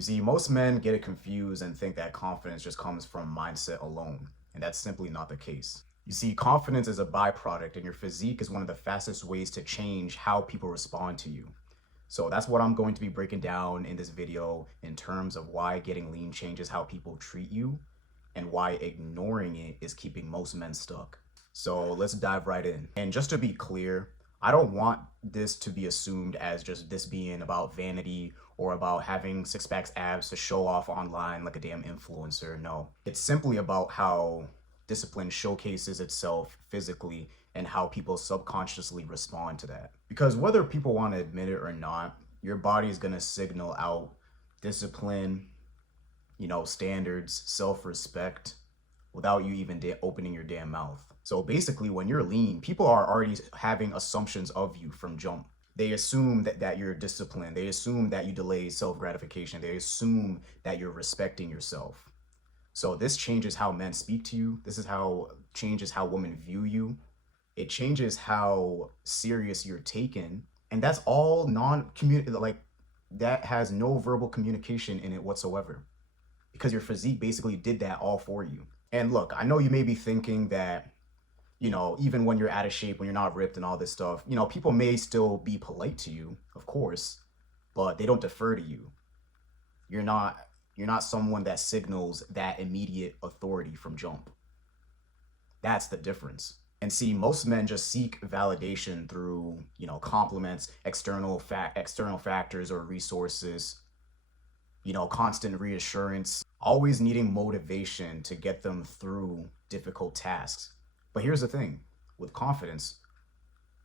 You see, most men get it confused and think that confidence just comes from mindset alone, and that's simply not the case. You see, confidence is a byproduct, and your physique is one of the fastest ways to change how people respond to you. So that's what I'm going to be breaking down in this video in terms of why getting lean changes how people treat you and why ignoring it is keeping most men stuck. So let's dive right in. And just to be clear, I don't want this to be assumed as just this being about vanity or about having six packs abs to show off online like a damn influencer. No, it's simply about how discipline showcases itself physically and how people subconsciously respond to that. Because whether people want to admit it or not, your body is going to signal out discipline, standards, self-respect without you even opening your damn mouth. So basically, when you're lean, people are already having assumptions of you from jump. They assume that you're disciplined. They assume that you delay self-gratification. They assume that you're respecting yourself. So this changes how men speak to you. This is how changes how women view you. It changes how serious you're taken. And that's all that has no verbal communication in it whatsoever. Because your physique basically did that all for you. And look, I know you may be thinking that, even when you're out of shape, when you're not ripped and all this stuff, people may still be polite to you, of course, but they don't defer to you. You're not someone that signals that immediate authority from jump. That's the difference. And see, most men just seek validation through, compliments, external factors or resources, constant reassurance, always needing motivation to get them through difficult tasks. But here's the thing, with confidence,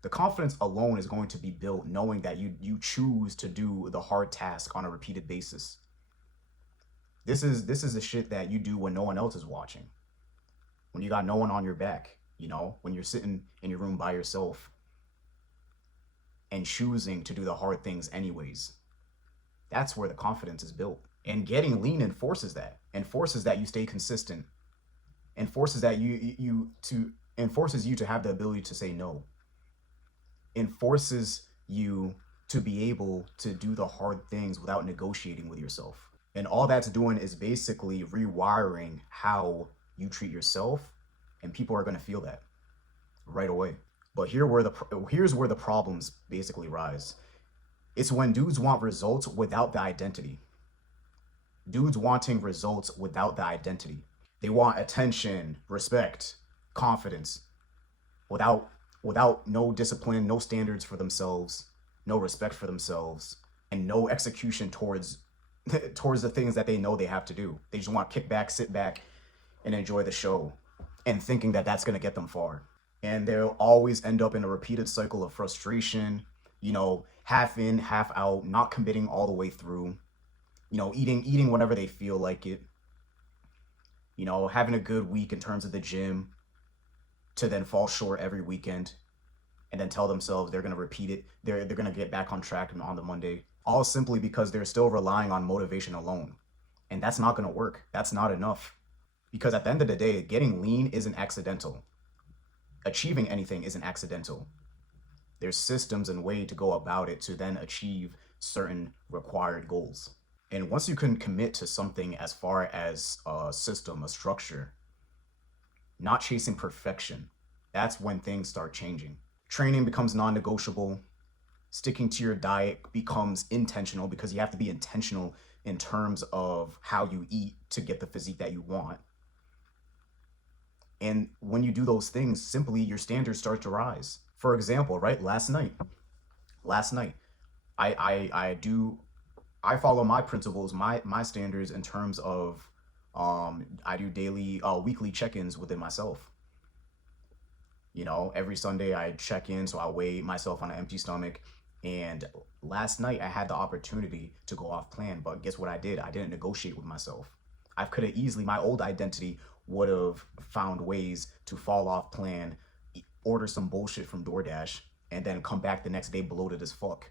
the confidence alone is going to be built knowing that you choose to do the hard task on a repeated basis. This is the shit that you do when no one else is watching. When you got no one on your back, when you're sitting in your room by yourself and choosing to do the hard things anyways. That's where the confidence is built. And getting lean enforces that you stay consistent, enforces you to have the ability to say no, enforces you to be able to do the hard things without negotiating with yourself. And all that's doing is basically rewiring how you treat yourself, and people are going to feel that right away. But here's where the problems basically rise. It's when dudes want results without the identity. Dudes wanting results without the identity. They want attention, respect, confidence, without no discipline, no standards for themselves, no respect for themselves, and no execution towards the things that they know they have to do. They just want to kick back, sit back, and enjoy the show, and thinking that that's going to get them far. And they'll always end up in a repeated cycle of frustration, half in, half out, not committing all the way through, eating whenever they feel like it, having a good week in terms of the gym to then fall short every weekend and then tell themselves they're going to repeat it. They're going to get back on track on the Monday, all simply because they're still relying on motivation alone. And that's not going to work. That's not enough. Because at the end of the day, getting lean isn't accidental. Achieving anything isn't accidental. There's systems and way to go about it to then achieve certain required goals. And once you can commit to something as far as a system, a structure, not chasing perfection, that's when things start changing. Training becomes non-negotiable. Sticking to your diet becomes intentional because you have to be intentional in terms of how you eat to get the physique that you want. And when you do those things, simply your standards start to rise. For example, right, last night, I follow my principles, my standards in terms of I do weekly check-ins within myself. Every Sunday I check in, so I weigh myself on an empty stomach. And last night I had the opportunity to go off plan, but guess what I did? I didn't negotiate with myself. I could have easily, my old identity would have found ways to fall off plan, order some bullshit from DoorDash, and then come back the next day bloated as fuck.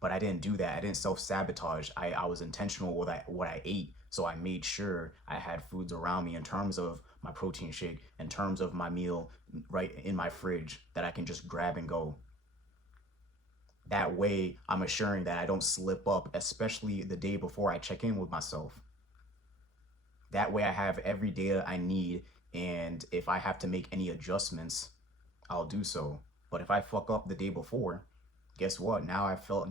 But I didn't do that. I didn't self-sabotage. I was intentional with what I ate. So I made sure I had foods around me in terms of my protein shake, in terms of my meal right in my fridge that I can just grab and go. That way, I'm assuring that I don't slip up, especially the day before I check in with myself. That way, I have every data I need, and if I have to make any adjustments, I'll do so. But if I fuck up the day before, guess what? Now I fell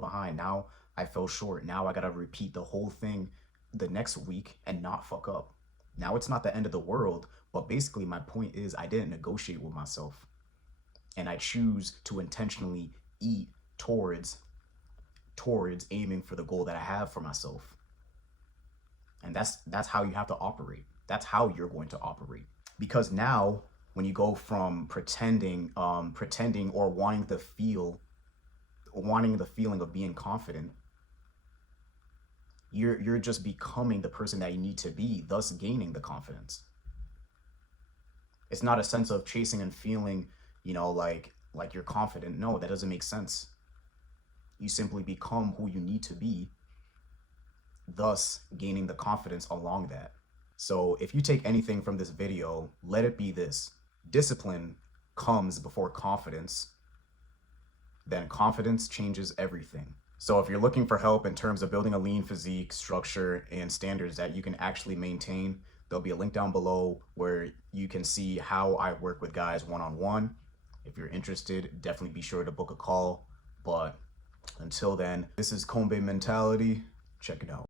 behind. Now I fell short. Now I gotta repeat the whole thing the next week and not fuck up. Now it's not the end of the world, but basically my point is I didn't negotiate with myself. And I choose to intentionally eat towards aiming for the goal that I have for myself. And that's how you have to operate. That's how you're going to operate. Because now when you go from pretending or wanting the feeling of being confident, you're just becoming the person that you need to be, thus gaining the confidence. It's not a sense of chasing and feeling, like you're confident. No, that doesn't make sense. You simply become who you need to be, thus gaining the confidence along that. So if you take anything from this video, let it be this: discipline comes before confidence, then confidence changes everything. So if you're looking for help in terms of building a lean physique, structure, and standards that you can actually maintain, there'll be a link down below where you can see how I work with guys one-on-one. If you're interested, definitely be sure to book a call. But until then, this is Kombe Mentality. Check it out.